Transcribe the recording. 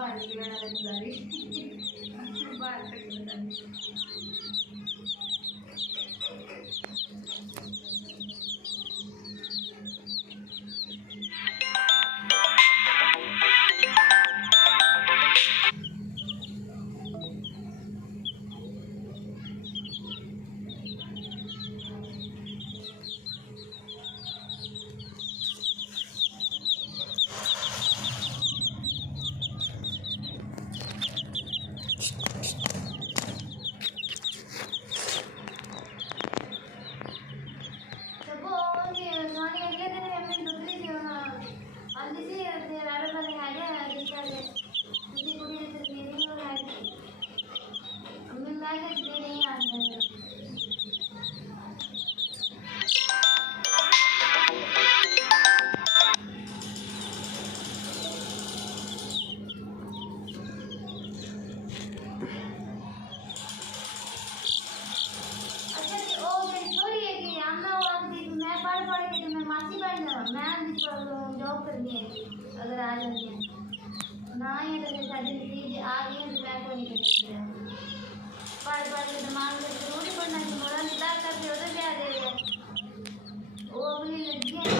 बाहर निकलना बाहर तक जॉब करनी है अगर आ जाती है ना ही तो शादी चीज आ गई है तो मैं को नहीं कर सकती पढ़ के दिमाग में जरूरी पढ़ना कि मोड़ा निकाल करके उधर क्या दे वो अगली लड़कियां